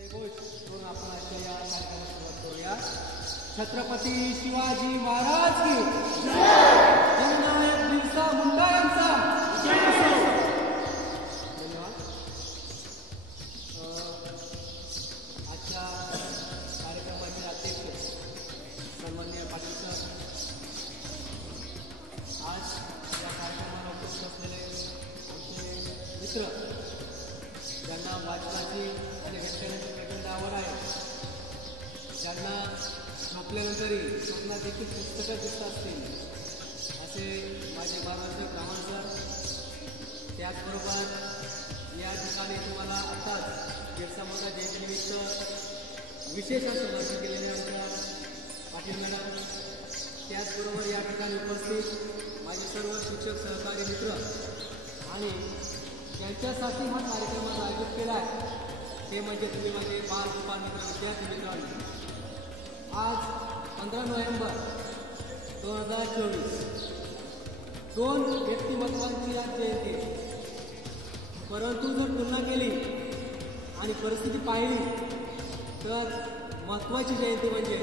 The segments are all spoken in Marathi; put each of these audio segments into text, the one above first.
जयघोष करून आपण आजच्या या कार्यक्रमाला सुरुवात करूया. छत्रपती शिवाजी महाराज की जननायक बिरसा मुंडा यांचा धन्यवाद. आजच्या कार्यक्रमाचे अध्यक्ष सन्माननीय पाटील सर, आज या कार्यक्रमाला उपस्थित असलेले आमचे मित्र ज्यांना वाचनाची आणि व्याख्यानाची प्रचंड आवड आहे, ज्यांना झोपल्यानंतरही स्वप्नात देखील पुस्तकं दिसत असतील असे माझे मार्गदर्शक रामन सर. त्याचबरोबर या ठिकाणी तुम्हाला आताच बिरसा मुंडा जयंतीनिमित्त विशेष असं भाषण केलेले आमच्या पाटील मॅडम. त्याचबरोबर या ठिकाणी उपस्थित माझे सर्व शिक्षक सहकारी मित्र आणि त्यांच्यासाठी हा कार्यक्रमाचा आयोजित केला आहे ते म्हणजे तुम्ही माझे बाल मित्र विद्यार्थी मित्रांनो. आज 15 नोव्हेंबर 2024 दोन व्यक्तिमत्वांची आज जयंती. परंतु जर तुलना केली आणि परिस्थिती पाहिली तर महत्त्वाची जयंती म्हणजे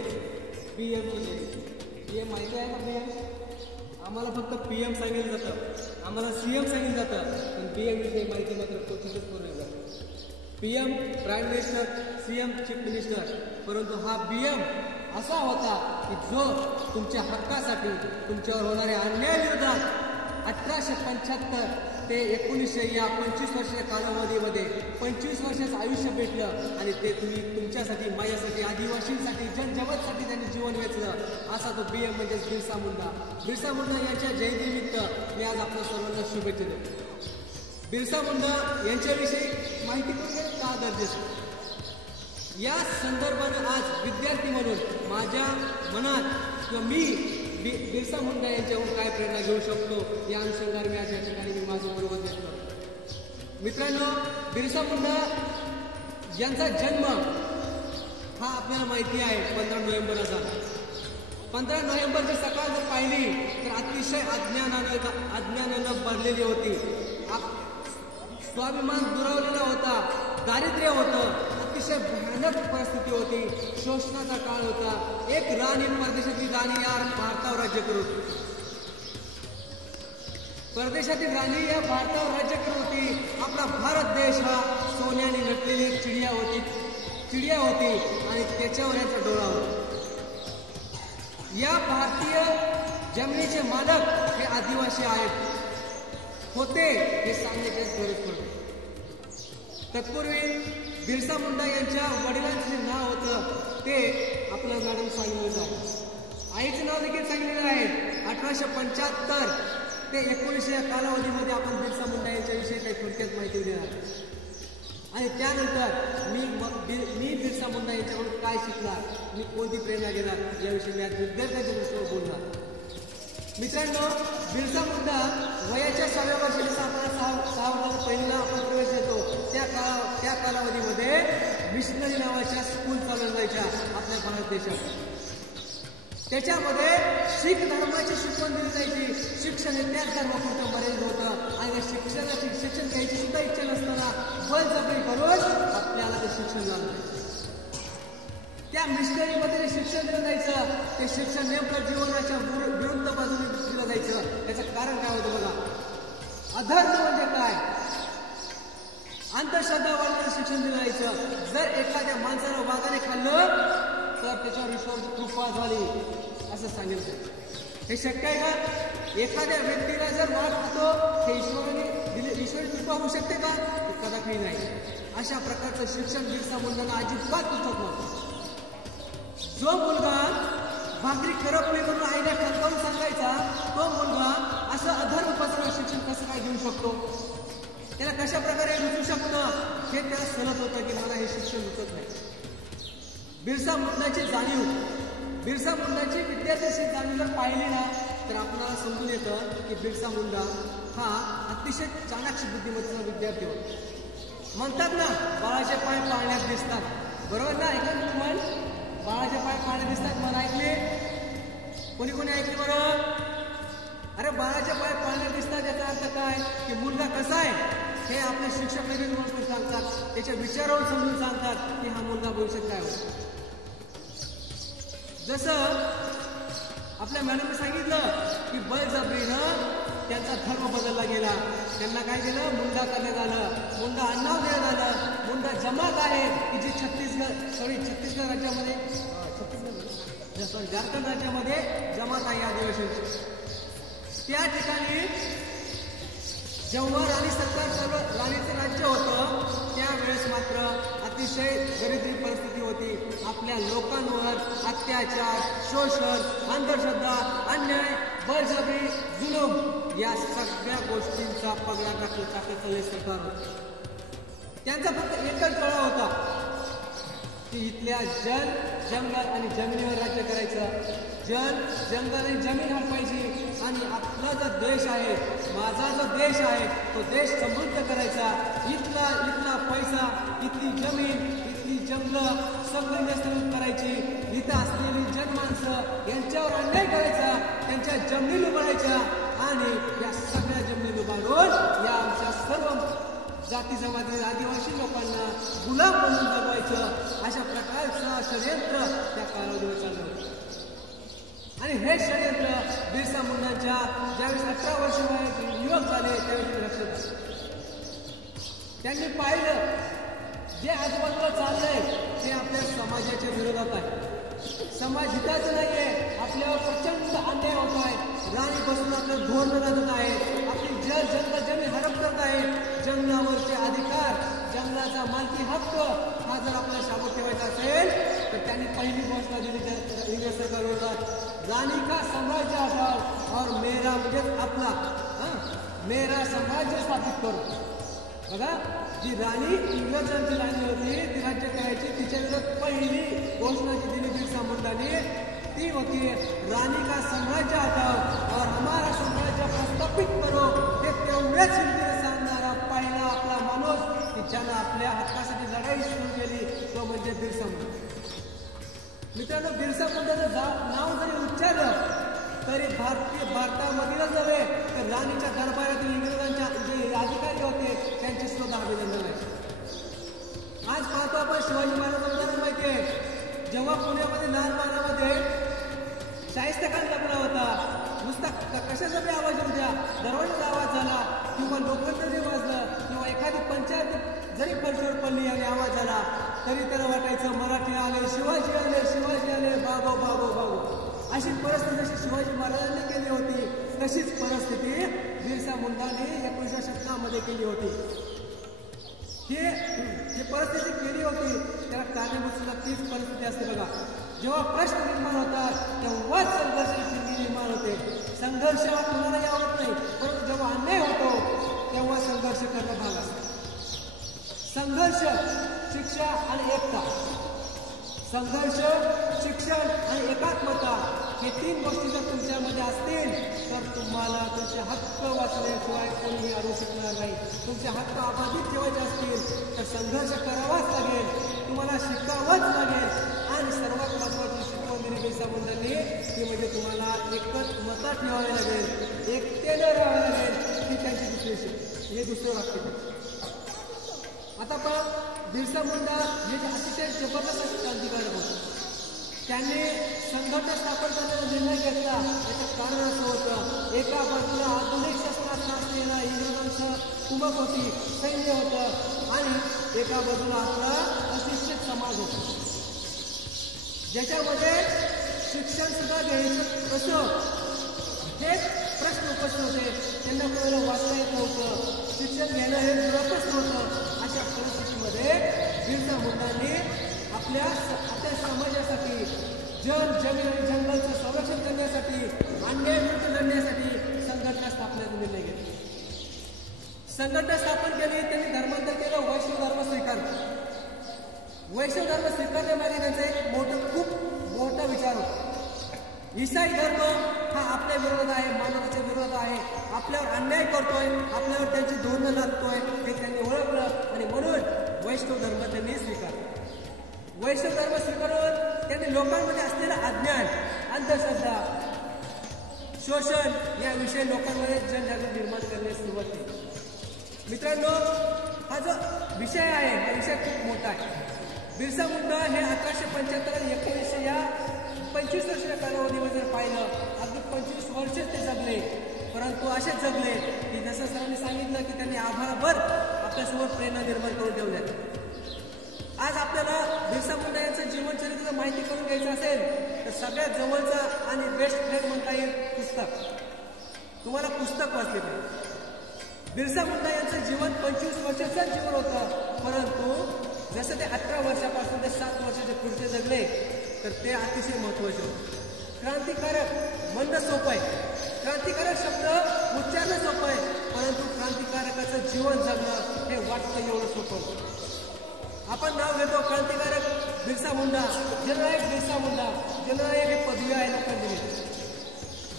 PM ची जयंती. PM माहिती आहे का? PM आम्हाला फक्त PM सांगितलं जातं, आम्हाला CM सांगितलं जातं, पण PM विषयी माहिती मात्र क्वचितच पुरवली जाते. PM prime minister, CM chief minister, परंतु हा BM असा होता की जो तुमच्या हक्कासाठी तुमच्यावर होणाऱ्या अन्यायाविरोधात 1875 ते 1900 या 25 वर्षाच्या कालावधीमध्ये 25 वर्षाचं आयुष्य भेटलं आणि ते तुम्ही तुमच्यासाठी, माझ्यासाठी, आदिवासींसाठी, जनजगतसाठी त्यांनी जीवन वेचलं. असा तो BM म्हणजेच बिरसा मुंडा. बिरसा मुंडा यांच्या जयंतीनिमित्त मी आज आपल्या सर्वांना शुभेच्छा देतो. बिरसा मुंडा यांच्याविषयी माहिती करून का गरजेचं या संदर्भानं आज विद्यार्थी म्हणून माझ्या मनात किंवा मी बिरसा मुंडा यांच्यावर काय प्रेरणा घेऊ शकतो या अनुषंगाने मी आज या ठिकाणी मी माझं बरोबर देतो. मित्रांनो, बिरसा मुंडा यांचा जन्म हा आपल्याला माहिती आहे 15 नोव्हेंबरला झाला. 15 नोव्हेंबरची सकाळ जर पाहिली तर अतिशय अज्ञानानं भरलेली होती. स्वाभिमान दुरावलेला होता, दारिद्र्य होतं, अतिशय भयानक परिस्थिती होती, शोषणाचा काळ होता. एक राणी परदेशातील राणी या भारतावर राज्य करत होती. परदेशातील राणी या भारतावर राज्य करत होती. आपला भारत देश हा सोन्याने नटलेली एक चिडिया होती आणि त्याच्यावर याचा डोळा होता. या भारतीय जमिनीचे मालक हे आदिवासी आहेत होते हे सांगण्याची गरज पडते. तत्पूर्वी बिरसा मुंडा यांच्या वडिलांचे जे नाव होतं ते आपल्या मॅडम सांगितलं आहे. आईचं नाव देखील सांगितलेलं आहे. 1875 ते 1900 या कालावधीमध्ये आपण बिरसा मुंडा यांच्याविषयी काही थोडक्यात माहिती देणार आणि त्यानंतर मी बिरसा मुंडा यांच्याकडून काय शिकणार, मी कोणती प्रेरणा घेणार याविषयी मी आज विद्यार्थ्यांच्या दृष्टीवर बोलणार. मित्रांनो, बिरसा मुंडा वयाच्या 6व्या वर्षी 6 वर्षाचा पहिला आपण प्रवेश देतो त्या कालावधीमध्ये मिशनरी नावाच्या स्कूल चालवल्या जायच्या आपल्या भारत देशात. त्याच्यामध्ये शीख धर्माची शिकवण दिली जायची. शिक्षण हे त्याच धर्मापुरतं मर्यादित होतं आणि शिक्षण घ्यायची सुद्धा इच्छा नसताना बळजबरी करून आपल्याला ते शिक्षण लागलं. त्या मिशनरीमध्ये जे शिक्षण दिलं जायचं ते शिक्षण नेमकं जीवनाच्या विरुद्ध बाजूने दिलं जायचं. त्याचं कारण काय होतं बघा. अधर्म म्हणजे काय, अंधश्रद्धा वाढवणारं शिक्षण दिलं जायचं. जर एखाद्या माणसानं वाघाने खाल्लं तर त्याच्यावर ईश्वराची कृपा झाली असं सांगितलं. हे शक्य आहे का? एखाद्या व्यक्तीला जर वाघ खातो हे ईश्वरी कृपा होऊ शकते का? कदापि नाही. अशा प्रकारचं शिक्षण बिरसा मुंडांना अजिबात दिसत नव्हतं. जो मुलगा भाकरी करपणी करून आईला खतकावून सांगायचा तो मुलगा असं अधर्म पसरणारं शिक्षण कसं काय घेऊ शकतो, त्याला कशा प्रकारे रुचू शकतं हे त्याला सलत होतं की मला हे शिक्षण रुचत नाही. बिरसा मुंडाची जाणीव, बिरसा मुंडाची विद्यार्थ्याची जाणीव जर पाहिली ना तर आपल्याला समजून येतं की बिरसा मुंडा हा अतिशय चाणाक्ष बुद्धिमत्तेचा विद्यार्थी होता. म्हणतात ना, बाळाचे पाय पाळण्यात दिसतात, बरोबर ना? ऐकलं तुम्ही म्हण, बाळाचे पाय पाळण्यात दिसतात. मला ऐकले? कोणी ऐकले बरं? अरे बाळाचे पाय पाळण्यात दिसतात याचा अर्थ काय की मुलगा कसा आहे हे आपले शिक्षक वगैरे म्हणून सांगतात, त्याच्या विचारावर समजून सांगतात की हा मुलगा भविष्यात काय होतो. जसं आपल्या मॅडमने सांगितलं की बळजबरीनं त्यांचा धर्म बदलला गेला. त्यांना काय केलं, मुंडा करण्यात आलं, मुंडा आडनाव देण्यात आलं. मुंडा जमात आहे की जी छत्तीसगड राज्यामध्ये झारखंड राज्यामध्ये जमात आहे आदिवासींची. त्या ठिकाणी जेव्हा राणी सरकार राणीचं राज्य होतं त्यावेळेस मात्र अतिशय गरिबी परिस्थिती होती. आपल्या लोकांवर अत्याचार, शोषण, अंधश्रद्धा, अन्याय, बळजबरी, जुलूम या सगळ्या गोष्टींचा पगडा टाकलेलं सरकार होतं. त्यांचा फक्त एकच डोळा होता की इथल्या जल, जंगल आणि जमिनीवर राज्य करायचं. जल, जंगल आणि जमीन हडपायची आणि आपला जो देश आहे, माझा जो देश आहे तो देश समृद्ध करायचा. इथला पैसा, इथली जमीन, इथली जंगल सगळी नष्ट करायची. इथं असलेली जनमानसं यांच्यावर अन्याय करायचा, त्यांच्या जमिनी लुबाडायच्या आणि या सगळ्या जमिनी लुबाडून या आमच्या सर्व जाती जमाती आदिवासी लोकांना गुलाम म्हणून जगवायचं. अशा प्रकारचं षडयंत्र त्या कालावधीवर चाललं होतं. आणि हे षडयंत्र बिरसा मुंडांच्या ज्यावेळेस 18 वर्ष युवक झाले त्यावेळेस लक्षात आलं. त्यांनी पाहिलं जे आजूबाजूला चाललंय ते आपल्या समाजाच्या विरोधात आहे, समाज हिताचं नाहीये. आपल्यावर प्रचंड अन्याय होत आहे. राणी बसून आपलं धोरण राहत आहे, आपली जंगल जमीन हडप करत आहे. जंगलावरचे अधिकार, जंगलाचा मालकी हक्क हा जर आपल्याला शाबूत ठेवायचा असेल तर त्यांनी पहिली घोषणा दिली इंग्रज सरकारविरोधात, राणी का साम्राज्य असावं और मेरा म्हणजे आपला मेरा साम्राज्य स्थापित करू. बघा, जी राणी इंग्रजांची राणी होती ती राज्य करायची, तिच्या विरोधात पहिली घोषणा जी दिली बिरसा मुंडांनी ती होती राणी का साम्राज्य असावं और हमारा साम्राज्य प्रस्थापित करो. हे तेवढ्याच हिंदीने सांगणारा पहिला आपला माणूस की ज्यानं आपल्या हक्कासाठी लढाई सुरू केली तो म्हणजे बिरसा मुंडा. मित्रांनो, बिरसा मुंडाचं नाव जरी उच्चारलं तरी भारतामध्ये नव्हे तर राणीच्या दरबारातील इंग्रजांच्या जे अधिकारी होते त्यांचे सुद्धा अभिनंदन आहे. आज पाहतो आपण शिवाजी महाराजांना माहिती आहे, जेव्हा पुण्यामध्ये लालबागामध्ये शाहिस्ता खान लग्न होता, नुसता कशाचा बी आवाज येऊ द्या, दरवाजाचा आवाज झाला किंवा लोखंड जरी वाजलं किंवा एखादी पंचायत जरी फरशीवर पडली आणि आवाज झाला तरी त्याला वाटायचं मराठी आले, शिवाजी आले, शिवाजी आले, बाबो बाबो बाबो. अशी परिस्थिती जशी शिवाजी महाराजांनी केली होती तशीच परिस्थिती बिरसा मुंडाने 19व्या शतकामध्ये केली होती. ही परिस्थिती केली होती त्याला कारणीभूत सुद्धा तीच परिस्थिती असते. बघा, जेव्हा प्रश्न निर्माण होतात तेव्हाच संघर्षाची निर्माण होते. संघर्ष कुणालाही आवडत नाही, परंतु जेव्हा अन्याय होतो तेव्हा संघर्ष करणं भाग असतो. संघर्ष, शिक्षा आणि एकता. संघर्ष, शिक्षण आणि एकात्मता हे 3 गोष्टी जर तुमच्यामध्ये असतील तर तुम्हाला तुमचे हक्क वाचल्याशिवाय कोणीही अडवू शकणार नाही. तुमचे हक्क अबाधित ठेवायचे असतील तर संघर्ष करावाच लागेल, तुम्हाला शिकावंच लागेल. आणि सर्वात महत्त्वाची शिकवण दिली बिरसा मुंडांनी ती म्हणजे तुम्हाला एकच मतात ठेवावे लागेल, एकतेनं राहावे लागेल. ही त्यांची दुसरी हे दुसरं वाक्य. आता पण बिरसा मुंडा हे अतिशय जबरदस्त क्रांतिकारक होते. त्यांनी संघटना स्थापन करण्याचा निर्णय घेतला. याचं कारण असं होतं, एका बाजूला आधुनिक शस्त्रास्त्र असलेला इंग्रजांचं कुमक होती, सैन्य होतं आणि एका बाजूला आपला अशिक्षित समाज होता ज्याच्यामध्ये शिक्षण सुद्धा घ्यायचं कसं हे प्रश्न उपस्थित होते. त्यांना कोणाला वाचता येत नव्हतं, शिक्षण घेणं हे दुरापच नव्हतं. अशा परिस्थितीमध्ये बिरसा मुंडांनी आपल्या समाजासाठी जल, जमीन आणि जंगलाचं संरक्षण करण्यासाठी, अन्यायाविरुद्ध लढण्यासाठी संघटना स्थापनेचा निर्णय घेतला. संघटना स्थापन केली, त्यांनी धर्मांतर केलं, वैष्णव धर्म स्वीकारला. वैष्णव धर्म स्वीकारण्यामागे त्यांचा एक खूप मोठा विचार होता. ईसाई धर्म हा आपल्या विरोधात आहे, मानवाच्या विरोधात आहे, आपल्यावर अन्याय करतोय, आपल्यावर त्यांची धोरणं लादतोय हे त्यांनी ओळखलं आणि म्हणून वैष्णव धर्म त्यांनी स्वीकारला. वैष्णव धर्म स्वीकारून त्यांनी लोकांमध्ये असलेलं अज्ञान, अंधश्रद्धा, शोषण याविषयी लोकांमध्ये जनजागृती निर्माण करण्यास सुरुवात केली. मित्रांनो, हा जो विषय आहे हा विषय खूप मोठा आहे. बिरसा मुंडा हे 1875 आणि 1900 या 25 वर्षाच्या कालावधीमध्ये जर पाहिलं, अगदी 25 वर्ष ते जगले. परंतु असेच जगले की जसं सरांनी सांगितलं की त्यांनी आभारभर आपल्यासमोर प्रेरणा निर्माण करून ठेवल्या. आज आपल्याला बिरसा मुंडा यांचं जीवनचरित्र माहिती करून घ्यायचं असेल तर सगळ्यात जवळचा आणि बेस्ट फ्रेंड म्हणता येईल पुस्तक. तुम्हाला पुस्तक वाचले पाहिजे. बिरसा मुंडा यांचं जीवन 25 वर्षाचं जीवन होतं, परंतु जसं ते 18 वर्षापासून ते 7 वर्षाचे पुढचे जगले तर ते अतिशय महत्त्वाचे होते. क्रांतिकारक म्हणणं सोपं आहे, क्रांतिकारक शब्द उच्चारणं सोपं आहे, परंतु क्रांतिकारकाचं जीवन जगणं हे वाटतं एवढं सोपं. आपण नाव घेतो क्रांतिकारक बिरसा मुंडा, जननायक बिरसा मुंडा. जननायक हे पदवी आहे लोकांनी दिली.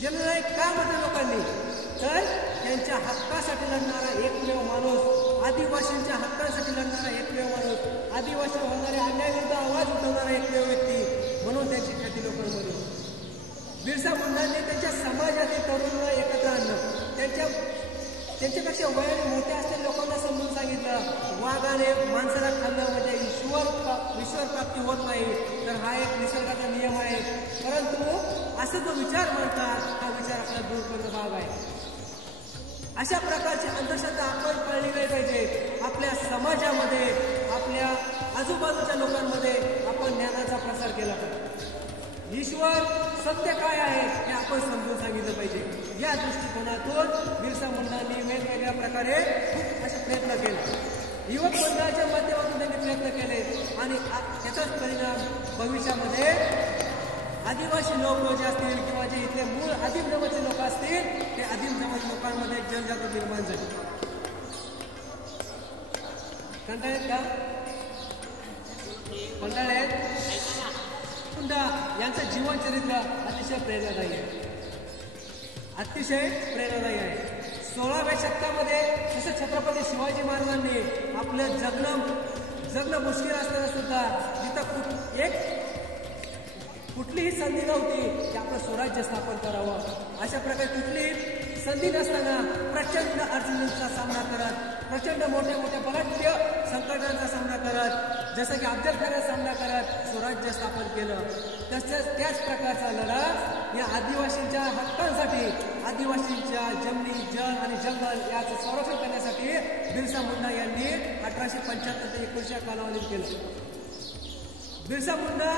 जननायक का म्हटलं लोकांनी, तर त्यांच्या हक्कासाठी लढणारा एकमेव माणूस, आदिवासींच्या हक्कांसाठी लढणारा एकमेव माणूस, आदिवासी होणाऱ्या अन्यायाविरुद्ध आवाज उठवणारा एकमेव व्यक्ती म्हणून त्यांची ख्याती लोकांमध्ये. बिरसा मुंडांनी त्यांच्या समाजातील तरुणांना एकत्र आणलं. त्यांच्यापेक्षा वयाने मोठे असलेल्या लोकांना समजून सांगितलं, वाघाने माणसाला खाल्लं म्हणजे ईश्वर प्राप्ती होत नाही, तर हा एक निसर्गाचा नियम आहे. परंतु असं जो विचार मांडतात हा विचार आपल्याला दूर करणं भाग आहे. अशा प्रकारची अंधश्रद्धा आपण पाळली नाही पाहिजे. आपल्या समाजामध्ये, आपल्या आजूबाजूच्या लोकांमध्ये आपण ज्ञानाचा प्रसार केला पाहिजे. ईश्वर सत्य काय आहे हे आपण समजून सांगितलं पाहिजे. या दृष्टिकोनातून बिरसा मुंडांनी वेगवेगळ्या प्रकारे खूप असे प्रयत्न केले. युवक मंडळाच्या माध्यमातून त्यांनी प्रयत्न केले आणि त्याचाच परिणाम भविष्यामध्ये आदिवासी लोक जे असतील किंवा जे इथले मूळ आदिम जमातीचे लोक असतील, ते आदिम जमाती लोकांमध्ये एक जनजागृती निर्माण झाली. कंटाळेत का? कंटाळेत? मुंडा यांचं जीवनचरित्र अतिशय प्रेरणादायी आहे, अतिशय प्रेरणादायी आहे. 16व्या शतकामध्ये जसं छत्रपती शिवाजी महाराजांनी आपलं जगणं मुश्किल असताना सुद्धा जिथं कुठलीही संधी नव्हती की आपलं स्वराज्य स्थापन करावं, अशा प्रकारे कुठलीही संधी नसताना प्रचंड अडचणींचा सामना करत, प्रचंड मोठ्या मोठ्या बलाढ्य संकटांचा सामना करत, जसं की अफजलखानाचा सामना करत स्वराज्य स्थापन केलं. त्याच प्रकारचा लढा या आदिवासींच्या हक्कांसाठी, आदिवासींच्या जमिनी, जल आणि जंगल याचं संरक्षण करण्यासाठी बिरसा मुंडा यांनी 1875 ते 1900 या कालावधीत केलं. बिरसा मुंडा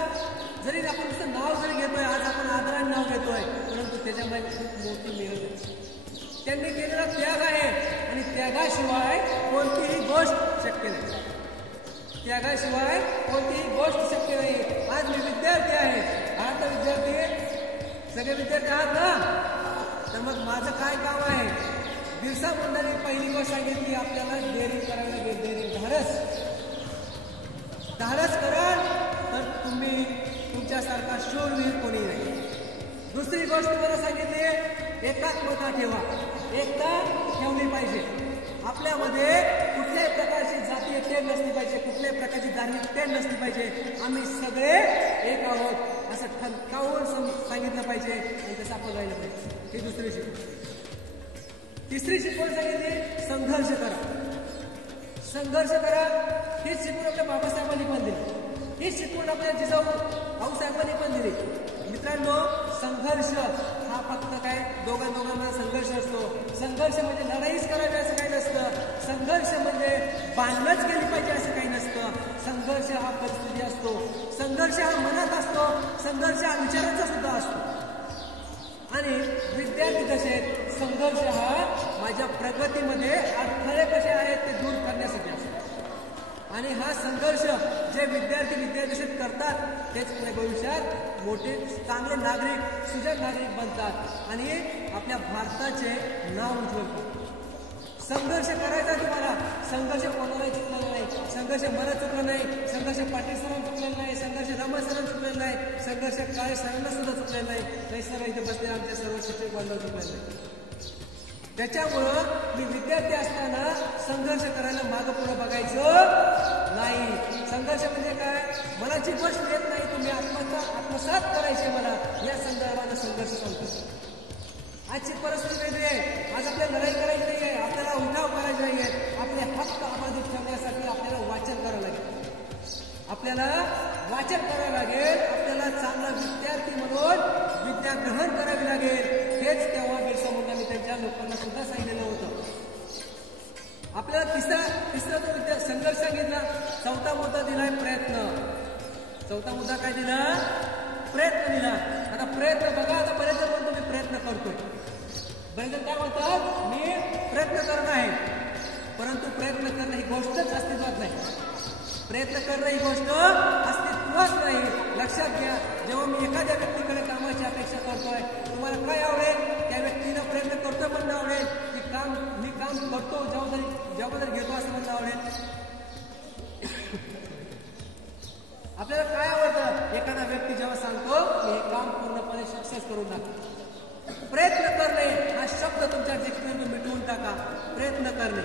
जरी आपण नुसतं नाव जरी घेतोय, आज आपण आदराने नाव घेतोय, परंतु त्याच्यामध्ये खूप मोठी मेहनत आहे. त्यांनी केलेला त्याग आहे आणि त्यागाशिवाय कोणतीही गोष्ट शक्य नाही. त्यागाशिवाय कोणतीही गोष्ट शक्य नाही. आज मी विद्यार्थी आहे, आहात विद्यार्थी, सगळे विद्यार्थी आहात ना, तर मग माझं काय काम आहे? बिरसा मुंडांनी पहिली गोष्ट सांगितली आपल्याला, डेअरिंग करायला गेली. धाडस कराल तर तुम्ही तुमच्यासारखा शूरवीर कोणी नाही. दुसरी गोष्ट मला सांगितली, एकात्मता ठेवा. एकता ठेवली पाहिजे. आपल्यामध्ये कुठल्याही प्रकारची जातीय तेढ नसली पाहिजे, कुठल्याही प्रकारची धार्मिक तेढ नसली पाहिजे. आम्ही सगळे एक आहोत असं ठणकावून सांगितलं पाहिजे आणि तसं आपण राहिलं पाहिजे. ही दुसरी शिकवण. तिसरी शिकवण सांगितली, संघर्ष करा. संघर्ष करा. हीच शिकवण आपल्या बाबासाहेबांनी पण दिली, हीच शिकवण आपल्या जिजाऊ आऊसाहेबांनी पण दिली. मित्रांनो, संघर्ष हा फक्त काय दोघांमध्ये संघर्ष असतो. संघर्ष म्हणजे लढाईच करावी असं काही नसतं. संघर्ष म्हणजे बांधणंच केली पाहिजे असं काही नसतं. संघर्ष हा परिस्थिती असतो, संघर्ष हा मनात असतो, संघर्ष हा विचारांचा सुद्धा असतो. आणि विद्यार्थी दशेत संघर्ष हा माझ्या प्रगतीमध्ये अडथळे कसे आहेत ते दूर करण्यासाठी असतो. आणि हा संघर्ष जे विद्यार्थी दशेत करतात तेच पुढे भविष्यात मोठे चांगले नागरिक, सुजग नागरिक बनतात आणि आपल्या भारताचे नाव उज्ज्वल करतात. संघर्ष करायचा तुम्हाला. संघर्ष कोणालाही चुकलेला नाही. संघर्ष मला चुकलं नाही, संघर्ष पाटील सरांना चुकलेला नाही, संघर्ष रमण सरांना चुकलेला नाही, संघर्ष काळे सरांना सुद्धा चुकलेला नाही, काही सर इथे बसले आमच्या सर्व शिक्षक बांधव चुकलेला नाही. त्याच्यामुळं मी विद्यार्थी असताना संघर्ष करायला मागं पुढे बघायचं नाही. संघर्ष म्हणजे काय? मला जी गोष्ट येत नाही तुम्ही आत्मसात करायची, मला या संदर्भाने संघर्ष सांगतो. आजची परिस्थिती वेगळी आहे. आज आपल्याला लढाई करायची नाही आहे, आपल्याला उठाव करायचे नाही आहे. आपले हक्क अबाधित ठेवण्यासाठी आपल्याला वाचन करावं लागेल. आपल्याला वाचन करावं लागेल. आपल्याला चांगला विद्यार्थी म्हणून विद्या ग्रहण करावी लागेल. हेच तेव्हा बिरसा मुंडांनी त्यांच्या लोकांना सुद्धा सांगितलेलं होतं. आपल्याला तिसरा जो संघर्ष सांगितला. चौथा मुद्दा दिलाय प्रयत्न. चौथा मुद्दा काय दिला? प्रयत्न दिला. आता प्रयत्न बघा, आता बरेच जण म्हणतो मी प्रयत्न करतोय. बरेच जण काय म्हणतात? मी प्रयत्न करत आहे. परंतु प्रयत्न करणं ही गोष्टच अस्तित्वात नाही. प्रयत्न करणं ही गोष्ट अस्तित्वात नाही. लक्षात घ्या, जेव्हा मी एखाद्या व्यक्तीकडे कामाची अपेक्षा करतोय, तुम्हाला काय आवडेल? त्या व्यक्तीनं प्रयत्न करतोय म्हणणं आवडेल की मी काम करतो, जबाबदारी घेतो असं म्हणणं आवडेल? आपल्याला काय आवडतं? एखादा व्यक्ती जेव्हा सांगतो की हे काम पूर्णपणे सक्सेस करून टाका. प्रयत्न करणे हा शब्द तुमच्या डिक्शनरीतून मिटवून टाका. प्रयत्न करणे.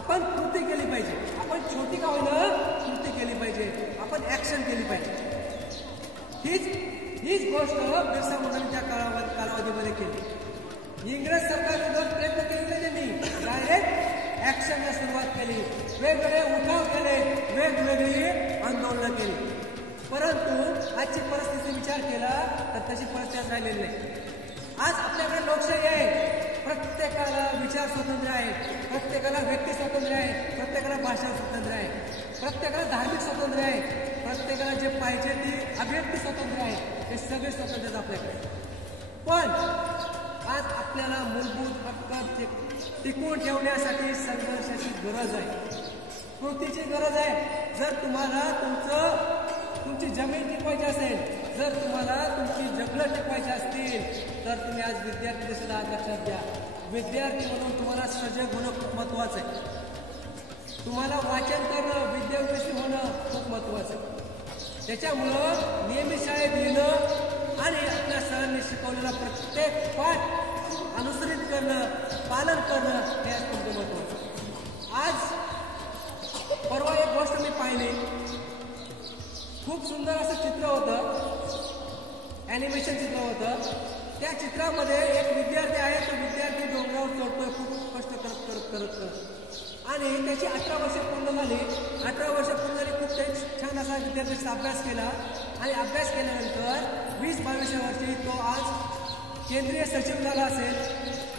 आपण कृती केली पाहिजे. आपण छोटी का होईना कृती केली पाहिजे. आपण ऍक्शन केली पाहिजे. हीच गोष्ट बिरसा मुंडांनी त्या कालावधीमध्ये केली. इंग्रज सरकारविरोधात प्रयत्न केले नाही त्यांनी, डायरेक्ट ऍक्शनला सुरुवात केली. वेगवेगळे उठाव केले, वेगवेगळी आंदोलनं केली. परंतु आजची परिस्थिती विचार केला तर तशी परिस्थिती राहिलेली नाही. आज आपल्याकडे लोकशाही आहे. प्रत्येकाला विचार स्वातंत्र्य आहे, प्रत्येकाला व्यक्ती स्वातंत्र्य आहे, प्रत्येकाला भाषा स्वातंत्र्य आहे, प्रत्येकाला धार्मिक स्वातंत्र्य आहे, प्रत्येकाला जे पाहिजे ते अभिव्यक्ती स्वातंत्र्य आहे. हे सगळे स्वातंत्र्य आपल्याकडे. पण आज आपल्याला मूलभूत हक्क टिकवून ठेवण्यासाठी संघर्षाची गरज आहे, कृतीची गरज आहे. जर तुम्हाला तुमची जमीन टिकवायची असेल, जर तुम्हाला तुमची जंगलं टिकवायची असतील, तर तुम्ही आज विद्यार्थी देखील आज लक्षात घ्या. विद्यार्थी म्हणून तुम्हाला सजग होणं खूप महत्वाचं आहे. तुम्हाला वाचन करणं, विद्याभ्यासी होणं खूप महत्वाचं आहे. त्याच्यामुळं नियमित शाळेत येणं आणि आपल्या सरांनी शिकवलेला प्रत्येक पाठ अनुसरित करणं, पालन करणं हे अत्यंत महत्वाचं. आज परवा एक गोष्ट मी पाहिली. खूप सुंदर असं चित्र होतं, ॲनिमेशन चित्र होतं. त्या चित्रामध्ये एक विद्यार्थी आहे. तो विद्यार्थी डोंगरावर चढतोय खूप कष्ट करत आणि त्याची 18 वर्ष पूर्ण झाली. 18 वर्ष पूर्ण झाली. खूप छान असा विद्यार्थ्याचा अभ्यास केला आणि अभ्यास केल्यानंतर 20-22 वर्षी तो आज केंद्रीय सचिव झाला असेल.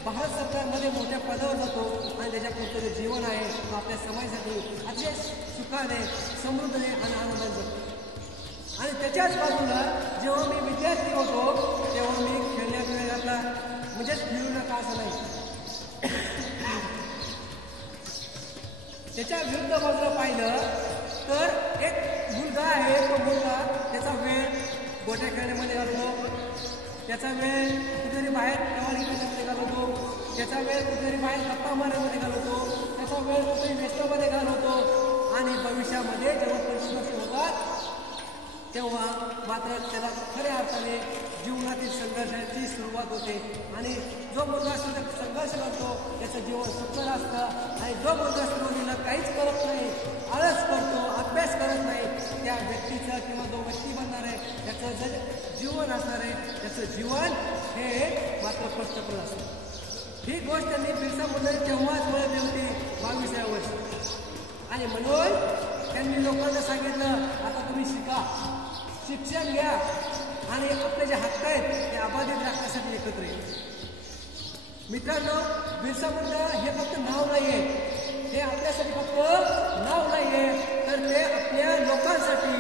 भारत सरकारमध्ये मोठ्या पदावर जातो आणि त्याच्या पुढचं जे जीवन आहे तो आपल्या समाजासाठी अतिशय सुखाने, समृद्धीने आणि आनंदाने जगतो. आणि त्याच्याच बाजूला जेव्हा मी विद्यार्थी होतो तेव्हा मी खेळण्यात वेळ घातला, म्हणजेच फिरू नका असं नाही. त्याच्या विरुद्ध बाजूला पाहिलं तर एक मुलगा आहे. तो मुलगा त्याचा वेळ गोट्या खेळण्यामध्ये घालतो, त्याचा वेळ कुठेतरी बाहेर कवाडी करण्यामध्ये घालवतो, त्याचा वेळ कुठेतरी बाहेर गप्पा मारण्यामध्ये घालवतो, त्याचा वेळ कुठेतरी व्यस्तमध्ये घालवतो. आणि भविष्यामध्ये जेव्हा 25 वर्ष होतात तेव्हा मात्र त्याला खऱ्या अर्थाने जीवनातील संघर्षाची सुरुवात होते. आणि जो मुलगा संघर्ष करतो त्याचं जीवन सुखकर असतं. आणि जो मुलगा सुरुवातीला काहीच करत नाही, आळस करतो, अभ्यास करत नाही, त्या व्यक्तीचं किंवा जो व्यक्ती बनणार आहे त्याचं जे जीवन असणार आहे त्याचं जीवन हे मात्र कष्टप्रद असतं. ही गोष्ट त्यांनी बिरसा मुंडांनी तेव्हाच ओळखली होती 22व्या वर्षी. आणि म्हणून त्यांनी लोकांना सांगितलं, आता तुम्ही शिका, शिक्षण घ्या आणि आपले जे हक्क आहेत ते अबाधित राखण्यासाठी एकत्र येईल. मित्रांनो, बिरसा मुंडा हे फक्त नाव नाही आहे, हे आपल्यासाठी फक्त नाव नाही आहे, तर ते आपल्या लोकांसाठी,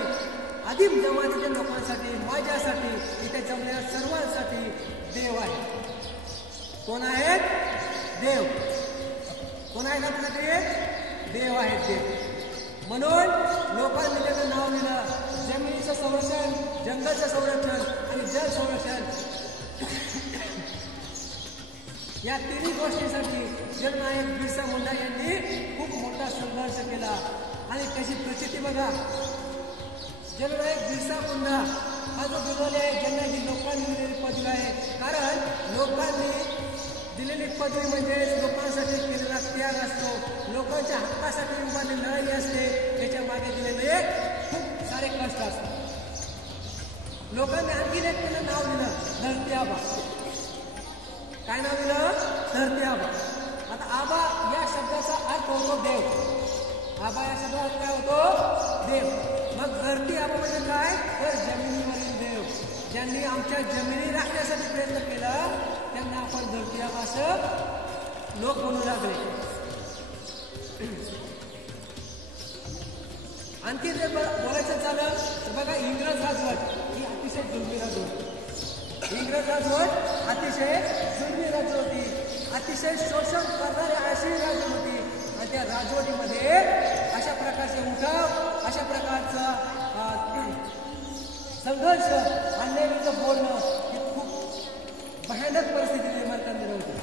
आदिम जमातीच्या लोकांसाठी, माझ्यासाठी, इथे जमलेल्या सर्वांसाठी देव आहे. कोण आहेत? देव. कोण आहेत आपल्यासाठी? देव आहेत. देव. म्हणून लोकांनी त्याचं नाव दिलं जमिनीचं संरक्षण, जंगलाचं संरक्षण आणि जल संरक्षण. या तिन्ही गोष्टींसाठी जननायक बिरसा मुंडा यांनी खूप मोठा संघर्ष केला. आणि त्याची प्रचिती बघा. जननायक बिरसा मुंडा हा जो बिरवले आहे, ज्यांना ही लोकांनी दिलेली पदवी आहे. कारण लोकांनी दिलेली पदवी म्हणजे लोकांसाठी केलेला त्याग असतो, लोकांच्या हक्कासाठी उभारलेली लढाई असते, त्याच्या मागे दिलेले खूप सारे कष्ट असतात. लोकांनी आणखीन एक त्याला नाव दिलं, धरती आबा. काय नाव दिलं? धरती आबा. आता आबा या शब्दाचा अर्थ होतो देव. आबा या शब्दाचा काय होतो? देव. मग धरती आबा म्हणजे काय? तर जमिनीवरील देव. ज्यांनी आमच्या जमिनी राखण्यासाठी प्रयत्न केला त्यांना आपण धरती आबा असं लोक म्हणू लागले. आणखी जे बोलायचं झालं तर बघा, इंग्रज राजवट ही अतिशय जुलमी राजवट. इंग्रज राजवट अतिशय जुलमी राज्य होती, अतिशय शोषण करणारी अशी राज्य होती. आणि त्या राजवटीमध्ये अशा प्रकारचे उठाव, अशा प्रकारचा संघर्ष, अन्यायाविरुद्ध बोलणं ही खूप भयानक परिस्थिती निर्माण करणारी होती.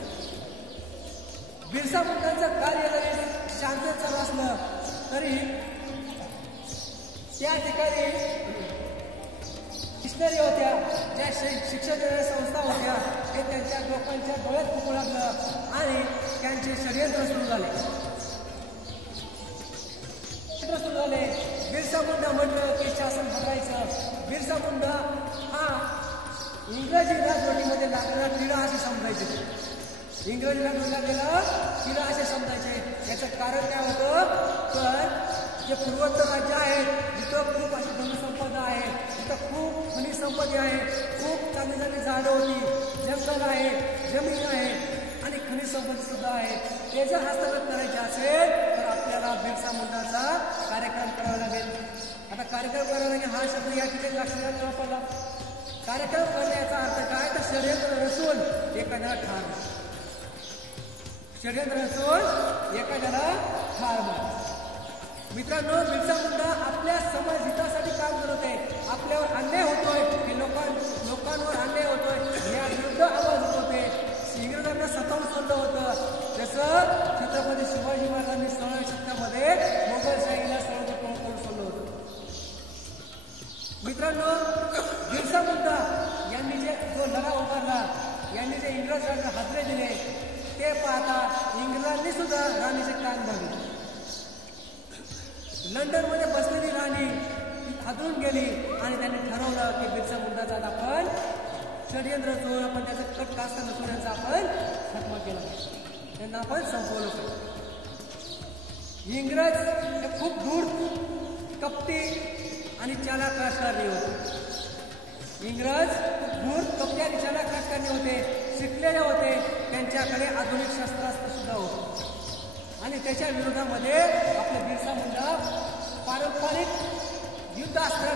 बिरसा मुंडांचं कार्य जरी शांत चालू असलं तरी त्या ठिकाणी मिशनरी होत्या, ज्या शिक्षण देणाऱ्या संस्था होत्या, ते त्यांच्या लोकांच्या डोळ्यात फुकू लागलं आणि त्यांचे षडयंत्र सुरू झाले. बिरसा मुंडा म्हटलं की शासन बदलायचं. बिरसा मुंडा हा इंग्रजी राजवटीमध्ये लागलेला किडा असे समजायचे. इंग्रजी राजवटीला लागलेला किडा असे समजायचे. याचं कारण काय होतं? तर जे पूर्वोत्तर राज्य आहे जिथं खूप अशी धनसंपदा आहे, तिथं खूप खनिज संपत्ती आहे, खूप चांगली चांगली झाडं होती, जंगल आहे, जमीन आहे आणि खनिज संपत्ती सुद्धा आहे. ते जर हस्तगत करायचे असेल तर आपल्याला बिरसा मुंडाचा कार्यक्रम करावा लागेल. आता कार्यक्रम करावा लागेल हा शब्द या ठिकाणी लक्षात वापरला. कार्यक्रम करण्याचा अर्थ काय? तर षडयंत्र रचून एखाद्याला ठार, षडयंत्र रचून एखाद्याला ठार मार. मित्रांनो, बिरसा मुंडा आपल्या समाज हितासाठी काम करत होते. आपल्यावर अन्याय होतोय, हे लोकांवर अन्याय होतोय या विरुद्ध आवाज उठवत होते. इंग्रजांना सतावून सोडलं होतं. जसं छत्रपती शिवाजी महाराजांनी 16व्या शतकामध्ये मोगलशाहीला सर्वतोपरी करून सोडलं होतं. मित्रांनो, बिरसा मुंडा यांनी जो लढा उभारला, यांनी जे इंग्रजांना हादरे दिले ते पाहता इंग्रजांनी सुद्धा राणीचे कान धरले. लंडनमध्ये बसलेली राणी हादरून गेली आणि त्यांनी ठरवलं की बिरसा मुंडाचा आपण षडयंत्र करून आपण त्याचं कट कास्त नसवण्याचा आपण खात्मा केला, त्यांना आपण संपवलं पाहिजे. इंग्रज हे खूप दूर कपटी आणि चालाक राजकारणी होते. इंग्रज खूप दूर कपटी आणि चालाक राजकारणी होते, शिकलेले होते, त्यांच्याकडे आधुनिक शस्त्रास्त्र सुद्धा होते. आणि त्याच्या विरोधामध्ये आपले बिरसा मुंडा पारंपरिक युद्धास्त्र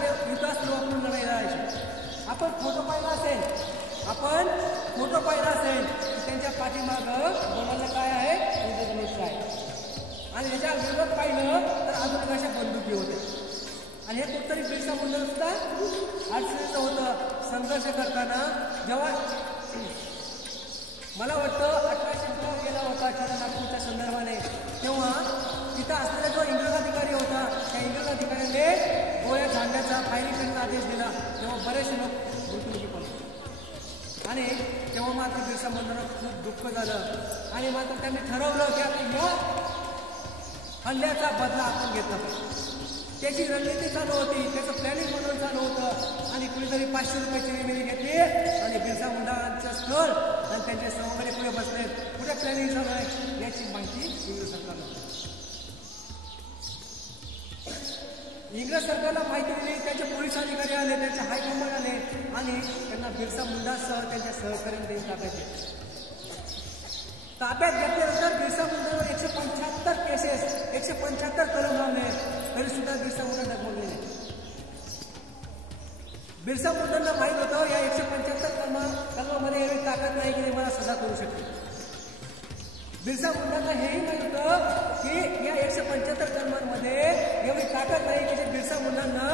वापरून लढाई लढायचे. आपण फोटो पाहिला असेल की त्यांच्या पाठीमागं बोलायला काय आहे? युद्धधनुष्य आहे. आणि त्याच्या विरोधात पाहिलं तर आधुनिक अशा बंदुकी होते. आणि हे कुठतरी बिरसा मुंडा सुद्धा अडचणीचं होतं संघर्ष करताना. जेव्हा मला वाटतं 1800 गेला होता नागपूरच्या संदर्भाने, तेव्हा तिथं असलेला जो इंग्रज अधिकारी होता त्या इंग्रज अधिकाऱ्याने गोळ्या झाडण्याचा फायरिंग करण्याचा आदेश दिला. तेव्हा बरेचसे लोक मृत्युमुखी पडले आणि तेव्हा मात्र बिरसा मुंडांना खूप दुःख झालं आणि मात्र त्यांनी ठरवलं की आता या हल्ल्याचा बदला आपण घेतला पाहिजे. त्याची रणनीती चालू होती, त्याचं प्लॅनिंग म्हणून चालू होतं. आणि कुणीतरी 500 रुपयाची रेमेडी घेतली आणि बिरसा मुंडांचं स्थळ आणि त्यांचे सहकारी पुढे बसले. कुठे प्लॅनिंग चालू आहे याची माहिती इंग्रज सरकारला. इंग्रज सरकारला माहिती दिली, त्यांचे पोलीस अधिकारी आले, त्यांचे हायकमांड आले आणि त्यांना बिरसा मुंडासह त्यांच्या सहकार्याने ताब्यात घेतल्यानंतर बिरसा मुंडावर 175 केसेस, 175 कलम लावले, तरी सुद्धा बिरसा मुंडा डगमगले नाही. बिरसा मुंडांना माहीत होतं या 175 कलमामध्ये एवढी ताकद नाही की मला सजा करू शकते. बिरसा मुंडांना हेही माहीत होतं की या 175 कलमांमध्ये एवढी ताकद नाही की जे बिरसा मुंडांना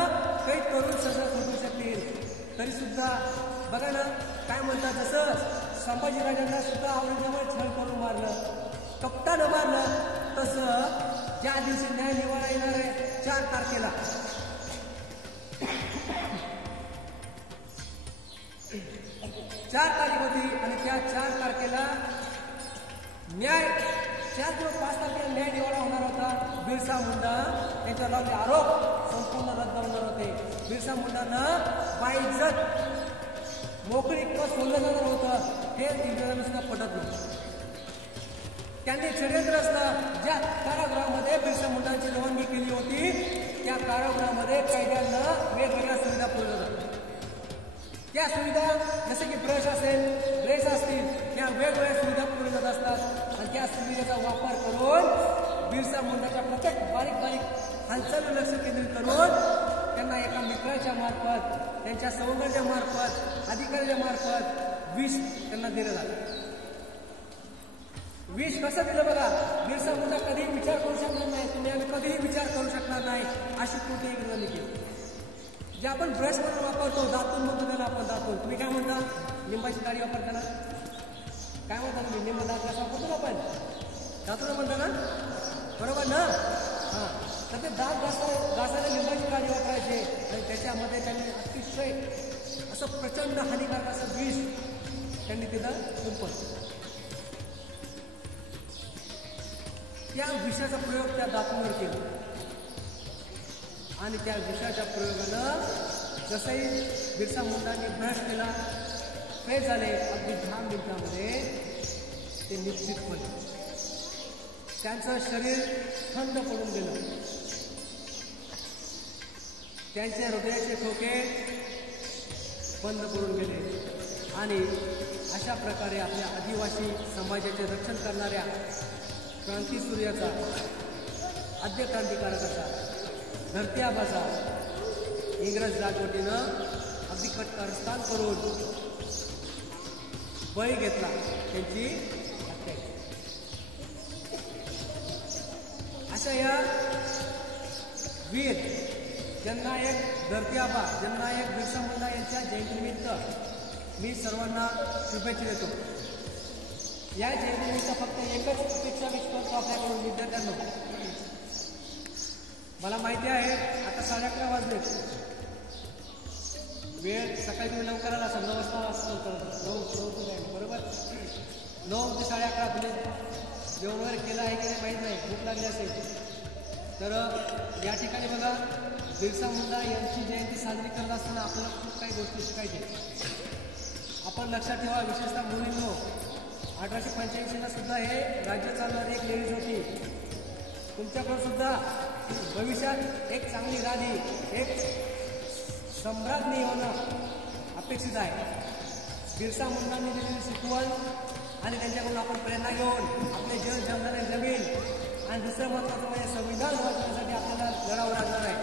कैद करून सजा करू शकतील. तरी सुद्धा बघा ना काय म्हणतात, जसं संभाजीराजांना सुद्धा औरंगजेबाने छळ करून मारलं, कप्तानं मारलं, तसं ज्या दिवशी न्याय निवाडा येणार आहे 4 तारखेला 4 तारीख होती आणि त्या 4 तारखेला न्याय 4 किंवा 5 तारखेला न्याय निवाडा होणार होता. बिरसा मुंडा यांच्यावर लावलेले आरोप संपूर्ण रद्द होणार होते. बिरसा मुंडांना बाइज्जत मोकळीक सोडलं जाणार होतं हे इंग्रजांना सुद्धा पटत नव्हतं. त्यांनी षड्यंत्र असलं ज्या कारागृहामध्ये बिरसा मुंडांची रवानगी केली होती त्या कारागृहामध्ये कैद्यांना वेगवेगळ्या सुविधा पुरवल्या. त्या सुविधा जसे की ब्रश असेल, ड्रेस असतील, या वेगवेगळ्या सुविधा पुरवल्या जात असतात आणि त्या सुविधेचा वापर करून बिरसा मुंडाच्या प्रत्येक बारीक बारीक हालचाली लक्ष केंद्रित करून त्यांना एका मित्राच्या मार्फत, त्यांच्या सवंगडच्या मार्फत, अधिकाऱ्याच्या मार्फत विष त्यांना दिलं जातं. विष कसं दिलं बघा. बिरसा मुंडा कधीही विचार करू शकणार नाही, तुम्ही आम्ही कधीही विचार करू शकणार नाही अशी कृती इंग्रजांनी केली. जे आपण ब्रश म्हणून वापरतो, दातून म्हणतो त्याला आपण दातून. तुम्ही काय म्हणता? लिंबाची काडी वापरताना काय म्हणता तुम्ही? लिंब दात कसं वापरतो ना आपण? दातून म्हणता ना, बरोबर ना? हां, तर ते दात घासायला लिंबाची काडी वापरायचे आणि त्याच्यामध्ये त्यांनी अतिशय असं प्रचंड हानिकारक असं विष त्यांनी तिथं कुंपलं. त्या विषाचा प्रयोग त्या दातूंवर केला आणि त्या विषाच्या प्रयोगानं जसंही बिरसा मुंडांनी ब्रश केला, फ्रेश झाले, अगदी 10 मिनिटांमध्ये ते निश्चित पडले. त्यांचं शरीर थंड पडून गेलं. त्यांचे हृदयाचे ठोके बंद पडून गेले आणि अशा प्रकारे आपल्या आदिवासी समाजाचे रक्षण करणाऱ्या क्रांतीसूर्याचा, आद्य क्रांतिकारकाचा, धरती आबाचा इंग्रज राजवटीनं अगदी कटकारस्थान करून बळी घेतला, त्यांची हत्या केली. अशा या वीर जननायक धरती आबा, जननायक बिरसा मुंडा यांच्या जयंतीनिमित्त मी सर्वांना शुभेच्छा देतो. या जयंतीनिमित्त फक्त एकच अपेक्षा व्यक्त करतो आपल्याकडून विद्यार्थ्यांना. मला माहिती आहे आता 11:30 वाजले. वेळ सकाळी तुम्ही लवकर आला असेल, 9 वाजता बरोबर. 9 ते 11:30 म्हणजे जेवण वगैरे केलं आहे की नाही माहीत नाही, भूक लागली असेल. तर या ठिकाणी बघा, बिरसा मुंडा यांची जयंती साजरी करत असताना आपल्याला खूप काही गोष्टी शिकायच्या. आपण लक्षात ठेवा, विशेषतः मुलींनो, 1885ला सुद्धा हे राज्य चालणारी एक लेडीज होती. तुमच्याकडे सुद्धा भविष्यात एक चांगली राणी, एक सम्राज्ञी होणं अपेक्षित आहे. बिरसा मुंडांनी दिलेली शिकवण आणि त्यांच्याकडून आपण प्रेरणा घेऊन आपले जग जगणारे जमीन आणि दुसरं महत्त्वाचं म्हणजे संविधान वाचवण्यासाठी आपल्याला लढावं लागणार आहे.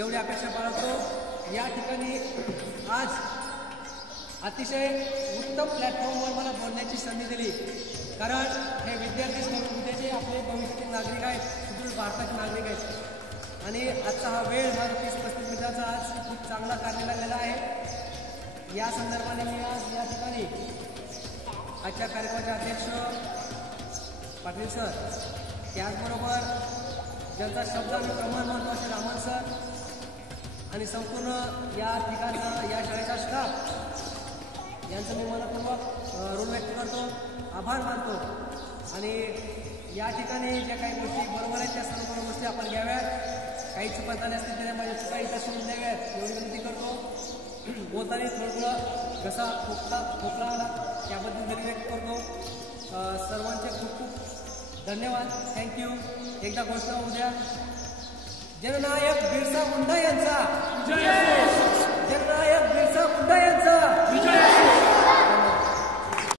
एवढी अपेक्षा बाळगतो. या ठिकाणी आज अतिशय उत्तम प्लॅटफॉर्मवर मला बोलण्याची संधी दिली, कारण हे विद्यार्थी उद्याचे आपले भविष्यातील नागरिक आहेत, सुदृढ भारताचे नागरिक आहेत. आणि आजचा हा वेळ माझा 30-35 मिनिटाचा आज खूप चांगला काढलेला गेला आहे. या संदर्भाने मी आज या ठिकाणी आजच्या कार्यक्रमाचे अध्यक्ष पाटील सर, त्याचबरोबर ज्यांचा शब्द मी प्रमाण मानतो असे रामन सर आणि संपूर्ण या ठिकाणचा या शाळेचा स्टाफ यांचं मी मनपूर्वक ऋण व्यक्त करतो, आभार मानतो. आणि या ठिकाणी ज्या काही गोष्टी बरोबर आहेत त्या सर्व गोष्टी आपण घ्याव्यात. काही चुका झाल्या असतील तरी माझ्या चुका इथं सोडून द्याव्यात एवढी विनंती करतो. बोलताना थोडं घसा खोकला आला त्याबद्दल तरी व्यक्त करतो. सर्वांचे खूप खूप धन्यवाद. थँक्यू. एकदा घोषणा होऊ द्या. जननायक बिरसा मुंडा यांचा, जननायक बिरसा मुंडा यांचा.